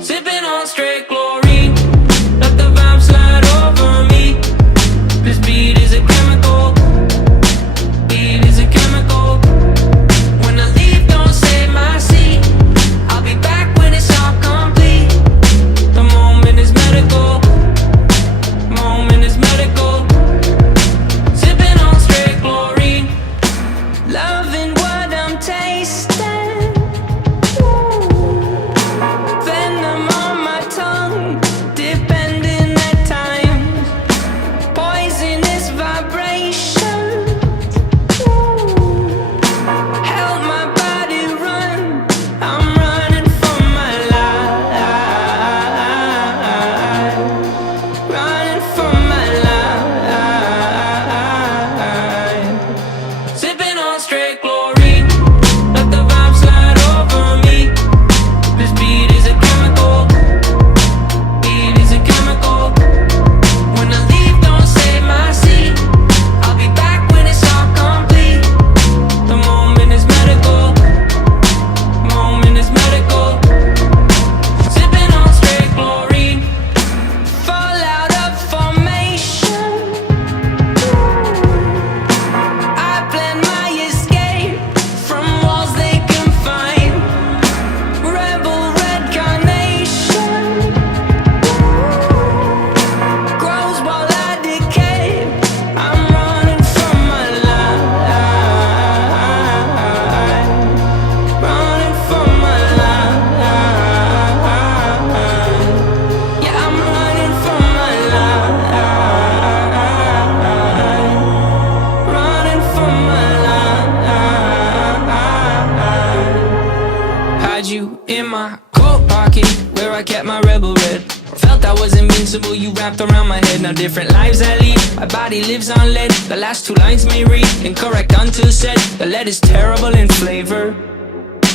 Sipping on straight chlorine, let the vibe slide over me. This beat is a chemical, beat is a chemical. When I leave, don't save my seat. I'll be back when it's all complete. The moment is medical, moment is medical. Sipping on straight chlorine, loving what I'm tasting. Venom on my tongue, depending at times. Poisonous vibrations, help my body run. I'm running for my life, running for my life. Sipping on straight chlorine, let the vibe slide over me. This beat is a chemical, beat is a chemical. When I leave, don't save my seat. I'll be back when it's all complete. The moment is medical, moment is medical. Sipping on straight chlorine, fall out of formation. I plan my escape from walls they confine. Rebel red carnation grows while I decay. I'm running from my life, running from my life. Yeah, I'm running from my life, running from my life. Had you in my coat pocket where I kept my rebel red. Felt I was invincible, you wrapped around my head. Now different lives I lead, my body lives on lead. The last two lines may read incorrect until said. The lead is terrible in flavor,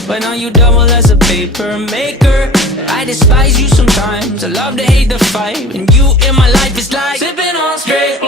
but now you double as a paper maker. I despise you sometimes, I love to hate the fight. And you in my life is like sipping on straight